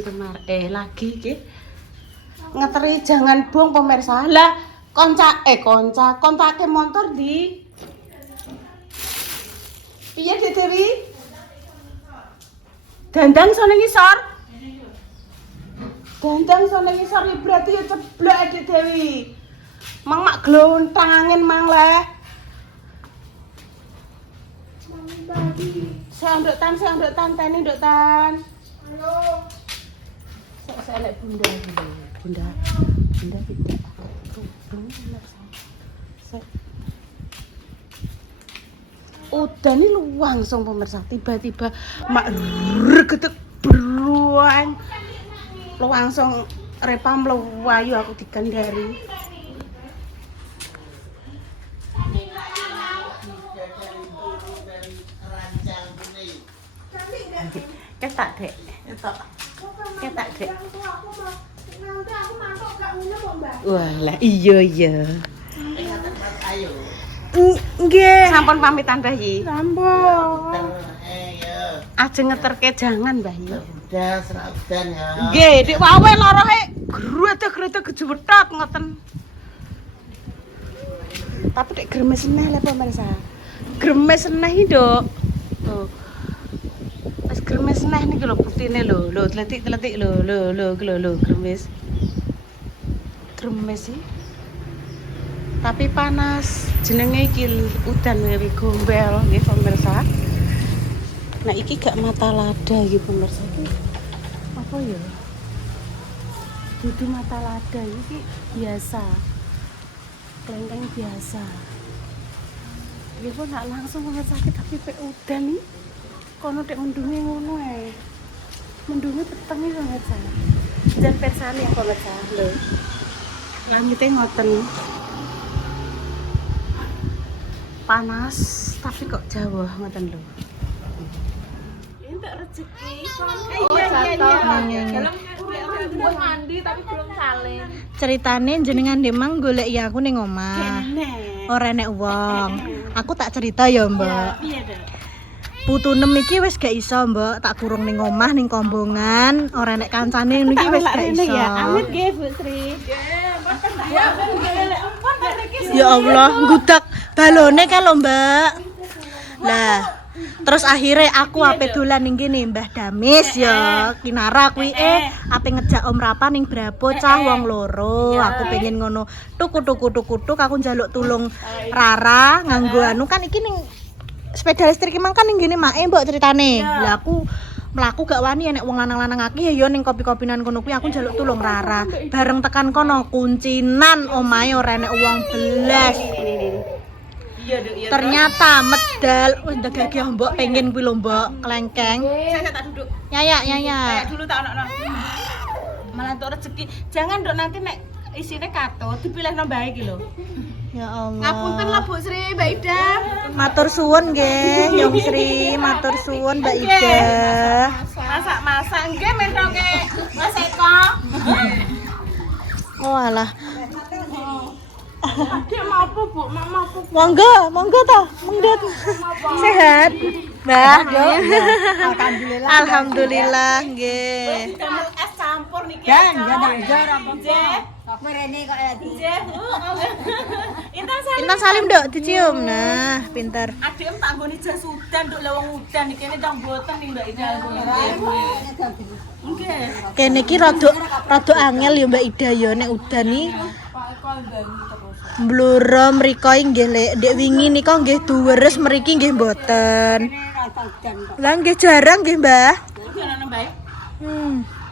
bayi lagi iki ngeteri jangan buang pemirsa. Lah koncake motor di piye Dek Dewi? Dandang sone ngisor. Dandang sone ngisor iki berarti ya ceblok Dek Dewi. Mang mak glontangin mang leh. Saya nduk tan teni nduk tan. Halo. Saya lek bunda dulu. Bunda tidak. Udah nih langsung pemirsa tiba-tiba mak gedek beruan langsung repa mlewayu aku dikandari ketak dek wah lah iya nggih sampun pamitan Mbah Yi sampun ajeng ngeterke jangan Mbah Yi udah seraudan ya nggih dik wae lorohe grete-grete gejewetot ngoten tapi nek gremes neh lho pemirsa gremes neh nduk tuh wis gremes neh niki lho buktine lho tletik-tletik lho gremes sih tapi panas jenenge iki udan wiwi gombel nggih pemirsa. Nah iki gak mata lada iki pemirsa iki. Apa ya? Dudu mata lada iki biasa. Klengkeng biasa. Ya kok nak langsung pemirsa tapi pe udan iki. Kono tek mendunge ngono ae. Mendunge peteng iki pemirsa. Jan persane pemirsa lho. Langite ngoten. Panas tapi kok Jawa ngoten lho. Entuk rezeki. Dalam belum mandi tapi belum salin. Ceritane jenengan demang golek ya aku ning omah. Ora enek wong. Aku tak cerita ya, Mbak. Piye, Dek? Putunem iki wis gak iso, Mbak. Tak kurung ning omah ning Kombongan, ora enek kancane niki wis gak iso. Amit nggih Bu Sri. Ya Allah, ngudak balone kan lho, Mbak. Lah, terus akhirnya aku ape dolan ning kene Mbah Damis ya, Kinara kuwi ape ngejak Om Rapa ning Brapo cah wong loro. Aku pengen ngono. Tuk aku njaluk tulung Rara nganggo anu kan iki ning sepeda listrik mang kan ning ngene mae mbok ceritane. Lah aku mlaku gak wani enek wong lanang-lanang akeh ya ning kopi-kopinan kono kuwi aku njaluk tulung Rara. Bareng tekan kono kuncinan omahe ora enek wong belas. Ternyata medal wis ndegagih mbok pengen kuwi lho mbok klengkeng. Saya tak duduk. Nyaya. Kayak dulu tak ono. Malah untuk rezeki. Jangan dok nanti nek isine kato dipilihno bae iki lho. Ya Allah. Ngapunten lah Bu Sri, Mbak Ida. Matur suwun nggih, Nyong Sri, matur suwun Mbak Ida. Masak-masak nggih mentoke Mas Eko. Oh alah. Dia mau apa, Bu? Mama apa? Monggo toh, monggo. Sehat, Mbah. Alhamdulillah. Alhamdulillah nggih. Kamu es campur niki. Dan jar apa Nggih. Kok rene kok ya di. Nggih. Intan Salim nduk dicium. Nah, pinter. Adem tak nggone jas udan nduk lewong udan iki kene ndang boten ning Mbak Ida. Nggih. Kene iki rada angel ya Mbak Ida ya nek udan iki. Bluro mriko nggih Lek, ndek wingi nika nggih duweres mriki nggih mboten. Lah nggih jarang nggih, Mbah. Ngono Mbak.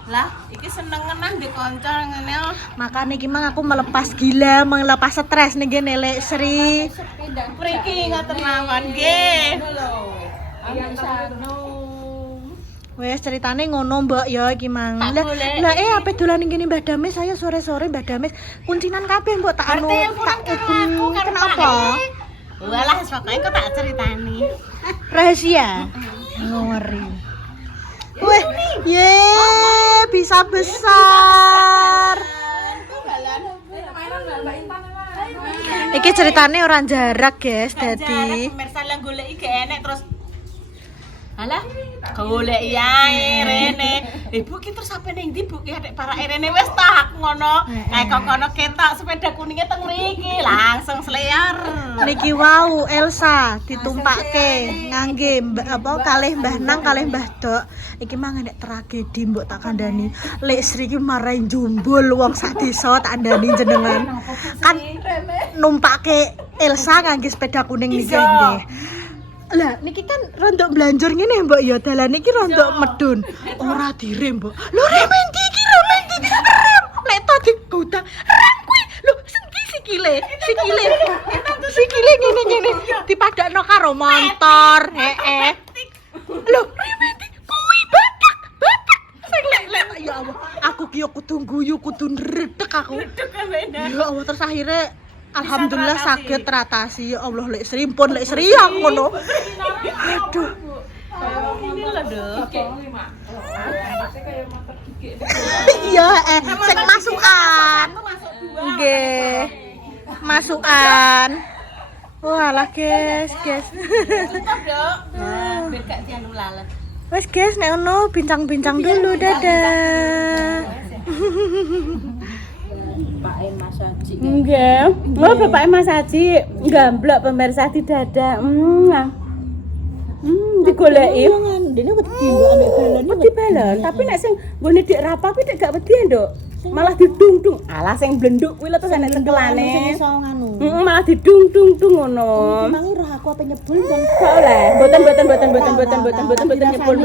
Lah, iki senengenan ndek kanca ngene. Makane iki mang aku melepas gila, melepas stres nih gini Lek Sri. Mriki ngoten mawon nggih. Wes ceritane ngono Mbak ya iki mang. Lah ape dolan ning kene Mbah Damis saya sore-sore Mbah Damis kuncinan kabeh Mbok tak anu tak kenapa? Walah pokoke kok tak ceritani. Rahasia. Ngeri. Weh, ye bisa besar. Iki ceritane orang jarak, guys. Dadi pemirsa lah goleki gak enek terus. Halah, golek yae rene. Ibu ki terus sampe ning ndi Bu ki adek para rene wis tak ngono. Kae kok kono ketok sepeda kuningnya teng mriki langsung sleyor. Niki wau Elsa ditumpake ngangge kalih Mbah Nang kalih Mbah Dok. Iki mah nek tragedi mbok tak kandhani. Lek Sri ki marahi jumbul wong sak desa tak andani jenengan. Kan numpake Elsa ngangge sepeda kuning niki nggih. Lah niki kan rontok blanjur ngene mbok ya dalan iki rontok medun. Ora direm mbok. Lho rem ndi iki rem ndi? Rem lek to digudang. Rem kuwi lho sikile sikile ngene dipadakno karo motor. Heeh. Lho rem ndi kuwi badak. Lek ya Allah, aku ki yo kudu guyu kudu ndredeg aku. Ya Allah terus akhirnya alhamdulillah saged teratasi. Ya Allah lek Sri pun lek Sri aku ngono. Aduh. Ini lho, Dok. Iya, sing masukan. Nggih. Masukan. Walah, guys. Cukup, Dok. Nah, biar gak dianu lalat. Wes guys, nek ono bincang-bincang dulu, dadah. Enggak. Oh, Bapak Mas Haji gamblok pemirsa di dada. Digoleki. Dene wedi mbok ambek balon. Wedi balon, tapi nek sing nggone dik rapa kuwi gak wedi, Nduk. Malah didung-dung. Alah sing blenduk kuwi lho terus enek cekelane. Malah didung-dung ngono. Mangi roh aku apa nyebul kan. Gak oleh. Mboten nyebul.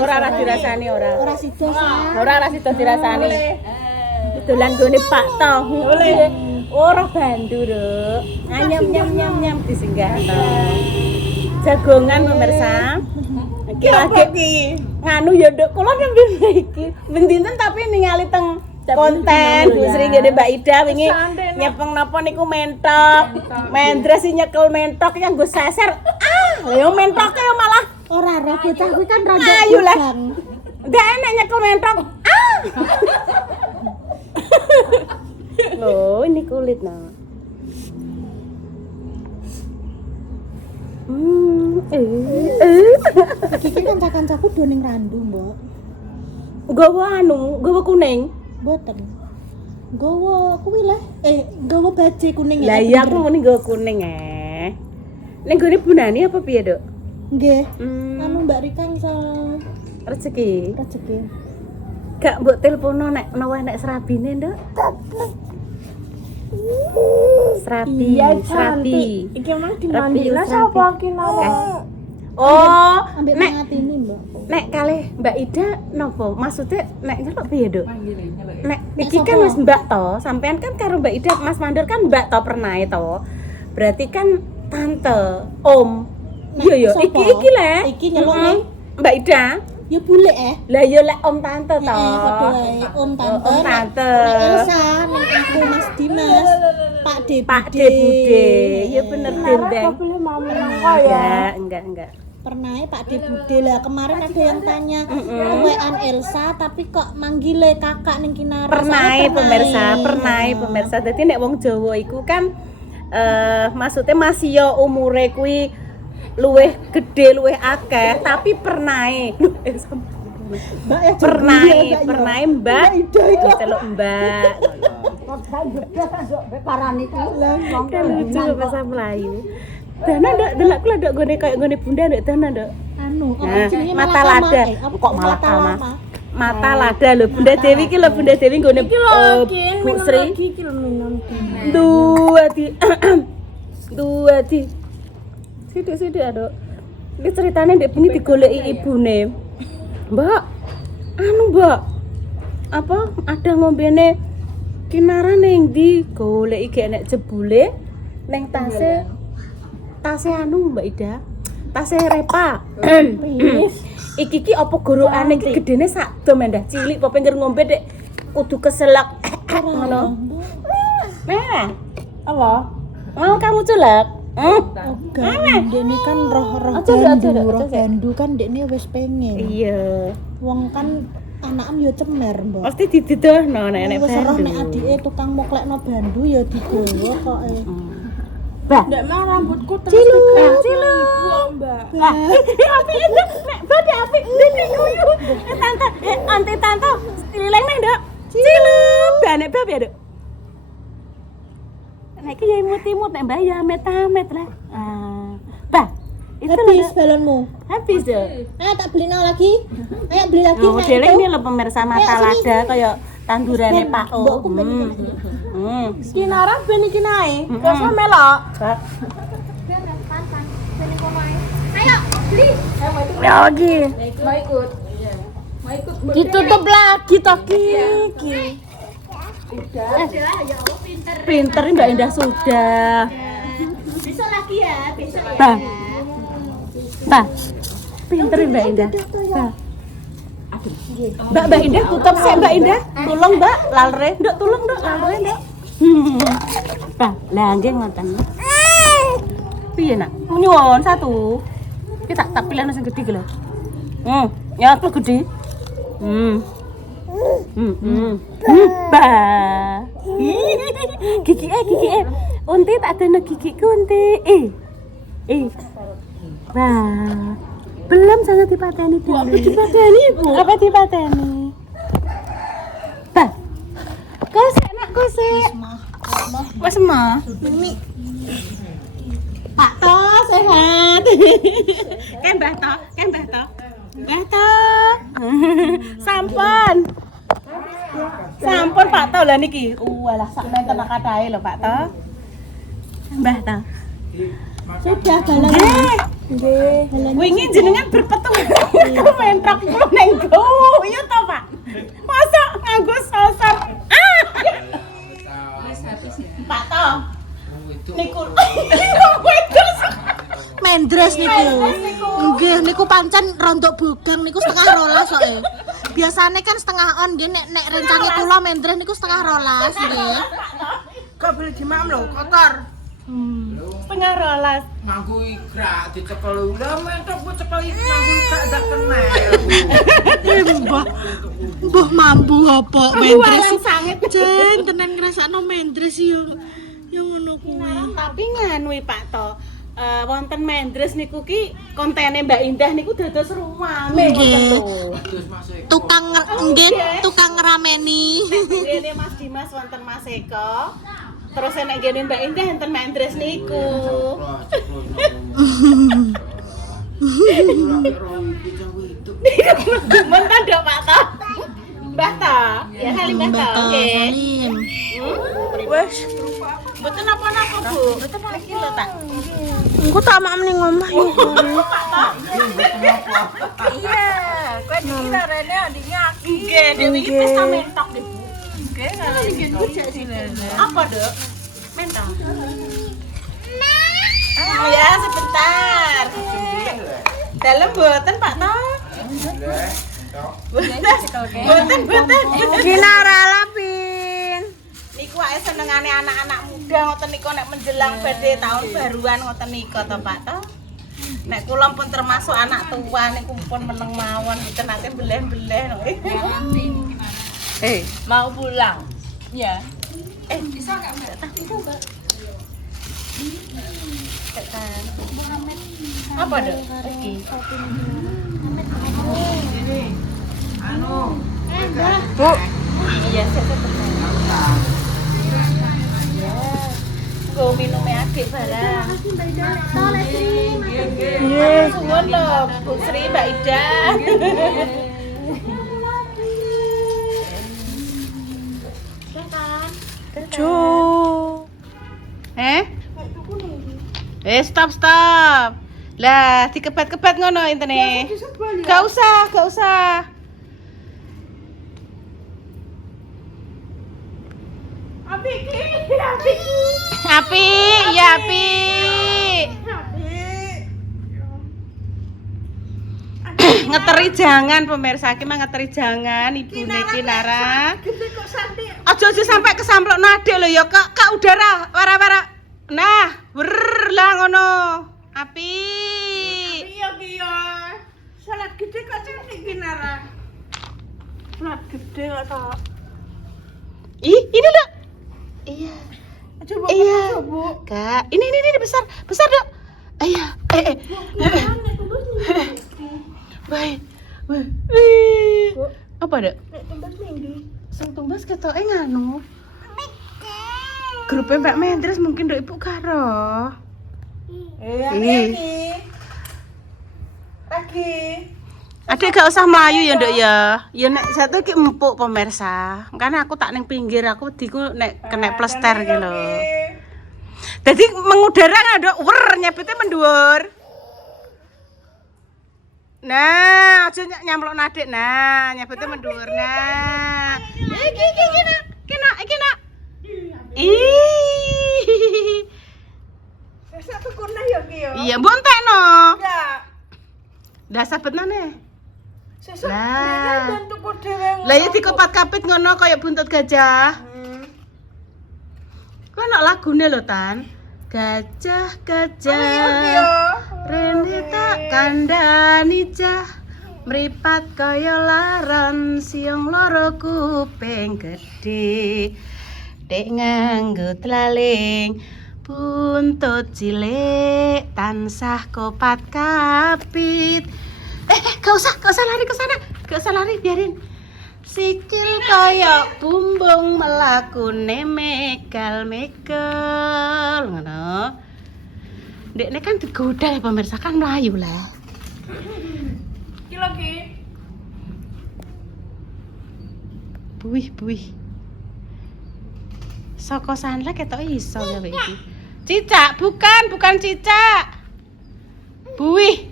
Ora dirasani ora. Ora sida sah. Ora sida dirasani. Dolan gone Pak Toh. Ora bandu, Nduk. Nyam disinggah to. Jagongan pemirsa. Iki lagi nganu ya Nduk, kula nembe iki. Ben dinten tapi ningali teng konten Bu Sri ngene Mbak Ida wingi nyepeng napa niku mentok. Mendres si nyekel mentok yang nggo seser. Lha yo mentoke malah Ora roh bocah kuwi kan rada ayo lah. gudang. Ndak enak nyekel mentok. Loh, ini kulit nah. Iki kanca-kancaku do ning randu, Mbok. Gawa kuning. Mboten. Gowo kuwi lah. Gowo baje kuning Lah iya aku muni nggawa kuning Ning gone Bunani apa piye, Dok? Nggih. Anu Mbak Rika iso Rezeki. Gak mbok telepono nek nek serabine, Nduk. Serabi. Iki mah dimandi lah sapa ki nara. Oh, ambek nek mangatini, Mbok. nek kalih Mbak Ida napa? Maksudnya nek nyeluk piye, Dok? Nek iki kan wis Mbak to, sampean kan karo Mbak Ida, Mas Mandor kan Mbak to pernah to. Berarti kan tante, om. Iya ya, iki le. Iki nyeluk ning Mbak Ida. ya bule Lah ya lek om tante to. padha wae om tante. Om tante. Nek Elsa ning aku Mas Dimas, Pak De Bude. Ya bener Dendeng. Boleh mau menangkau ya. Enggak. Pernah Pak De Bude lah kemarin ada yang tanya wean Elsa tapi kok manggile kakak ning Kinara. Pernah pemirsa. Dadi nek wong Jawa iku kan maksudnya masih yo umure kuwi luwih gede, luwih akeh, tapi pernae. Mbak ya Pernae Mbak. Celuk Mbak. Parani ku Kan lucu bahasa Melayu. Dana ndak delak kula ndak gone koyo gone bunda ndak dana ndak. anu Nah, jenenge mata lada. Kok malah kama? Mata lada lho, Bunda Dewi ki lho, Bunda Dewi nggone Bu Sri. Dua di. Sidik-sidik aduk. Iki ceritane ndek bengi digoleki ibune. Mbak, Mbak. Apa ada ngombene Kinara ning ndi? Goleki gek nek jebule ning tase anu Mbak Ida. Tase Repa. Iki ki apa gorokane iki gedene sak dom endah cilik apa pinggir ngombe dek kudu keselak ngono. Nah, apa? mau kamu celak? Dene kan roh-roh bandu kan dekne wis pengen. Iya. Wong kan anakan yo cemer, Mbok. Pasti dididohno nek Wis roh nek bandu. adike tukang moklekno bandu ya digowo koke. Bah. Ndak mah rambutku terus Cilu. diganti. Cilu. Mbak. Nah, api itu, nek bade api nenek guyu. Tante, anti tante, lileng nek nduk. Cilu, banek bab ya, Duk. Nek ki ya imut-imut nek mbah ya met-met lah. Bah, itu Habis lho. balonmu. Habis Duk. Ayo tak beli lagi. Ayo beli lagi. Oh, Nek, dhewe itu. ini lho pemirsa mata lada kaya tandurane Pak O. Mbokku ben Kinara ben iki nae. Mm-mm. Kok melok? Lagi. Mau ikut. Ditutup lagi toh Ki. Pinter Mbak Indah sudah. Besok lagi ya, besok ya. Bah. Bah. Pinter Mbak Indah. Bah. Mbak Indah tutup sih Mbak Indah. Tolong Mbak, lalre. Nduk tolong Nduk, lalre Nduk. Bah, lah nggih ngoten. Piye nak? Nyuwun satu. Ki tak pilih sing gedhe ki lho. Ya aku gedhe. Bah. Gigi Unti tak ada gigiku Unti. Bah. Belum sana dipateni dulu. Apa dipateni, Bu? Apa dipateni? Bah. Kosek nak kosek. Wes mah. Mimi. Pak To sehat. Kan Mbah To. Mbah To. Sampun. Sampun Pak To lah niki. Walah sak menten katahe lho Pak To. Mbah To. Sudah balon. Nggih. Wingi jenengan berpetung komentrok kula neng guyu to, Pak. Masa nganggo sosor. Pak To. Niku. Mendres niku. Nggih, niku pancen rondok bogang niku setengah rolas kok. Biasane kan setengah on nggih nek rencange kula mendres niku setengah rolas nggih. Kok beli jimam lho, kotor. Setengah rolas. Nganggo ikrak dicekel lho mentok ku cekel nganggo ikrak ndak kenal. Mbah mampu apa mendres Warang sanget. jen tenan ngrasakno mendres yo ngono kuwi. Tapi nganu Pak To. Wonten mendres niku ki kontene Mbak Indah niku dados ruwame wonten lho. Terus masuk Tukang ngrameni. Dene Mas Dimas wonten Mas Eko. Terus nek gene Mbak Indah enten mendres niku. Menten dok Pak To. Mbah To. Ya salim Mbah To. Nggih. Wes, Mboten napa-napa, Bu. Mboten iki lho tak. engko tak mak mending ngomah yo. Pak To. Iya, kowe dikira rene adiknya Aki. Nggih, Dewi iki Nggih. pesta mentok deh, Bu. Nggih, kalau bikin bujak sih. Apa, Dok? Mentok. Ya, sebentar. Dalam mboten, Pak To. Mboten. Kinara lapin. Niku wae senengane anak-anak muda ngoten niku nek menjelang badhe tahun baruan ngoten niku to, Pak To. Nek kula pun termasuk anak tua niku pun meneng mawon mboten nate beleh-beleh no. Mau pulang. Ya. Bisa enggak, Mbak? Tak itu, Mbak. Apa, Dok? Iki. Bu, Iya, saya Go minumnya adik barang. nggih. Suwun lho, Bu Sri, Mbak Ida. Cuk. Stop. Lah, dikebet-kebet ngono intene. Gak usah. Api, ya api. Ngeteri jangan pemirsa, iki mah ngeteri jangan Ibu Kinara. Aja sampai kesamplok adik lho ya, Kak udara, wara-wara. Nah, lah ngono. Api. Iya. Salat gede kok cantik Kinara. Salat gede kok. Ih, ini lho. Iya. Coba Iya. coba. Kak, ini besar, besar dok. Iya. Baik. Wih. Apa dok? Nek tumbas ning ndi? Sing tumbas ketoke nganu. Grup Mbak Mendres mungkin dok ibu karo. Lagi. Adik gak usah melayu ya dok ya. Ya nek satu ki empuk pemirsa. Karena aku tak ning pinggir aku diku nek kena plester gitu lho. Jadi mengudara nggak dok, nyebutnya mendur. Nah, aja nyamplok nadik. Nah, nyebutnya mendur. Nah, iki nak. Ih. Sesuk tukurna ya ki ya. Iya, bontekno. Enggak. Dah sabetane. Sesuk Lah. ben tukur dhewe. Lah ya dikopat kapit ngono kaya buntut gajah. Kok ana lagune lho, Tan. Gajah, rene tak kandhani cah. Mripat kaya laron siung loro kuping gedhe. Dek nganggo tlaling buntut cilik tansah kopat kapit. Gak usah lari ke sana. Gak usah lari, biarin. Sikil kaya bumbung melakune megal-megal ngono. Ndekne kan digoda ya pemirsa kan mlayu lah. Ki lagi. Buih. Saka sanla ketok iso ya iki. Cicak, bukan cicak. Buih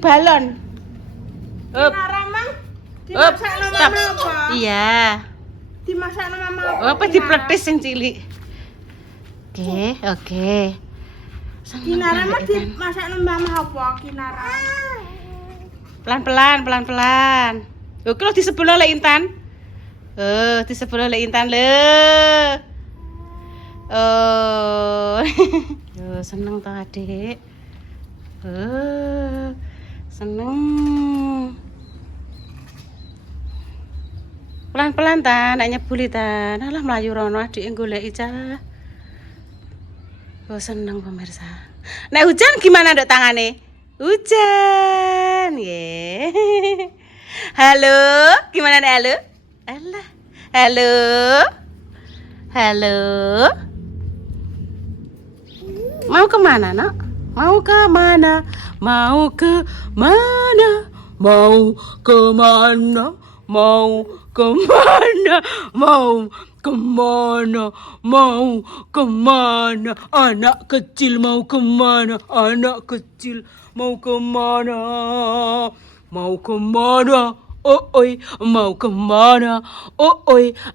balon. Naramang. Dimasakno Stop. mama apa? Iya. Dimasakno mama apa? Apa dipletis sing cilik. Oke. Kinara mah dimasakno mama apa? Kinara. Pelan-pelan. Oke lo disebul oleh Intan. Disebul oleh Intan le. Seneng toh adik. Seneng. Pelan-pelan Tan, nek nyebuli Tan. Alah mlayu rono adik goleki cah. Seneng pemirsa. Nek hujan gimana Dok tangane? Hujan. Nggih. Halo, gimana nek halo? Alah. Halo. Mau kemana, Nak? Mau kemana? Mau kemana? Anak kecil mau kemana? Mau kemana?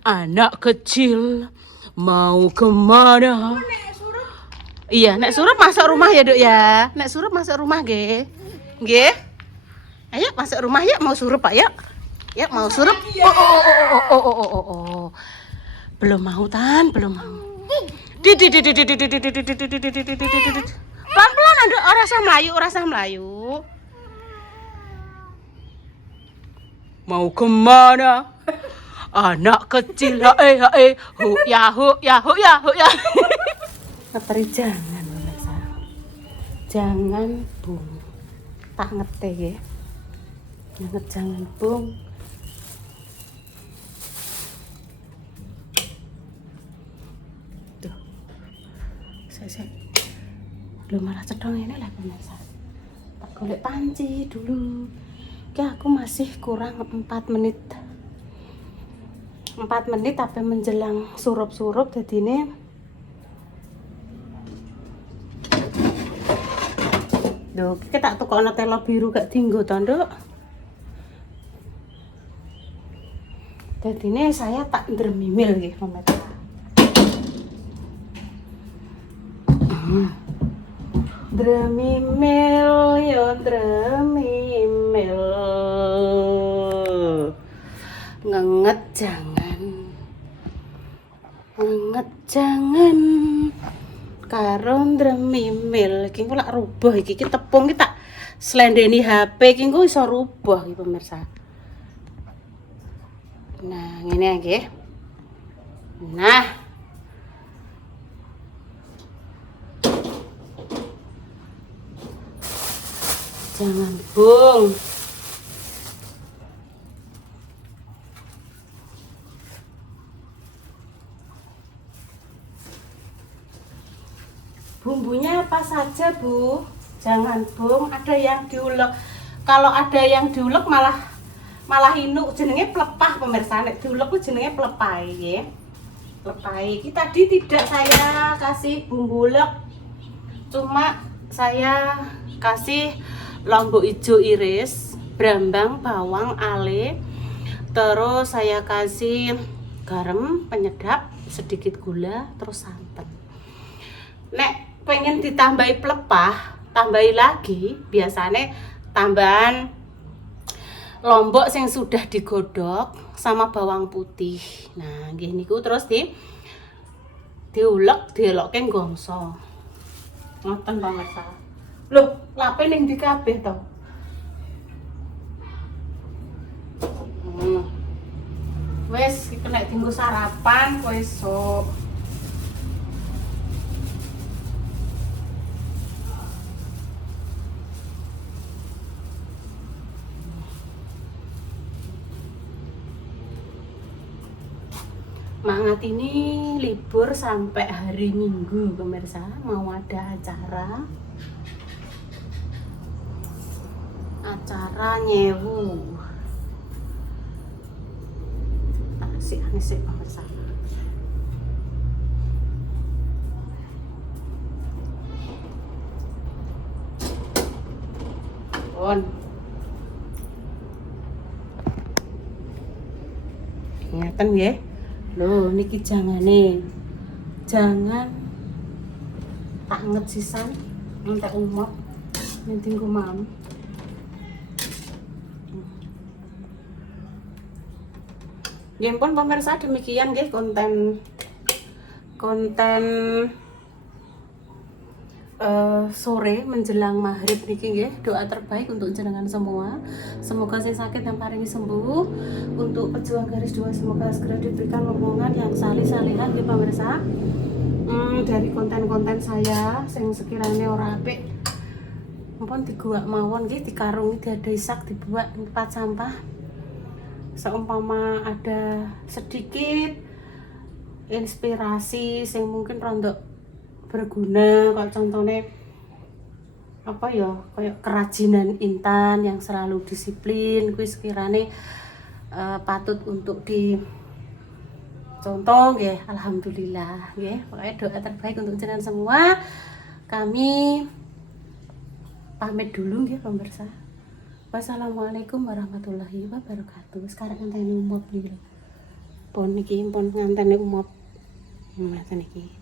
Anak kecil mau kemana? Iya, nek surup masuk rumah ya, Dok ya. Nek surup masuk rumah nggih. Nggih. Ayo masuk rumah ya, mau surup Pak ya. Ya, mau surup. Oh. Belum mau Tan, belum mau. Pelan-pelan Dok, ora usah melayu. Mau kemana? Anak kecil, hu ya. Ngeperi jangan pemirsa. Jangan bung. Tak ngete ya. Jangan bung. Tuh. Saya. Belum malah cedong ini lah pemirsa. Tak golek panci dulu. Oke, aku masih kurang 4 menit. 4 menit sampai menjelang surup-surup jadi ini Duh, kita tak tukokno telo biru gak dinggo to, Nduk. Dadine saya tak ndremimil nggih, pemirsa. Dremimil yo dremimil. Ngenget jangan. Karo ndremimil iki kok lak rubah iki tepung iki tak slendeni HP iki kok iso rubah iki pemirsa. Nah, ngene nggih. Nah, jangan bung. Bumbunya apa saja, Bu? Jangan bung, ada yang diulek. Kalau ada yang diulek malah inuk, jenenge pelepah pemirsa. Nek diulek ku jenenge pelepah ya. Pelepah. Iki tadi tidak saya kasih bumbu ulek. Cuma saya kasih lombok hijau iris, brambang, bawang, ale. Terus saya kasih garam, penyedap, sedikit gula, terus santan. Nek pengen ditambahi pelepah, tambahi lagi, biasanya tambahan lombok yang sudah digodok sama bawang putih. Nah, gini ku terus diulek, dielokke gongso. Ngoten pemirsa. Loh, lape ning ndi kabeh to? Wes kena dienggo sarapan kowe esuk. Mangat ini libur sampai hari Minggu pemirsa, mau ada acara nyewu. Tak sih pemirsa. Ingatan ya. Loh, niki jangan tak nget sisan, entek umur, nanti gue mam. Ya pun pemirsa, demikian guys konten sore menjelang maghrib niki nggih. Doa terbaik untuk jenengan semua. Semoga saya sakit yang paringi sembuh. Untuk pejuang garis 2 semoga segera diberikan rombongan yang salih-salihan nggih pemirsa. Dari konten-konten saya sing sekiranya ora apik ampun diguak mawon nggih, dikarungi diadai sak dibuat tempat sampah. Seumpama ada sedikit inspirasi sing mungkin rondok berguna, kalau contohnya apa ya, kayak kerajinan Intan yang selalu disiplin kuwi sekiranya patut untuk dicontoh ya. Alhamdulillah ya. Pokoknya doa terbaik untuk jenengan semua. Kami pamit dulu ya pemirsa. Wassalamualaikum warahmatullahi wabarakatuh. Sekarang nganteni umop nih. Pon iki pon nganteni umop. Nganteni iki.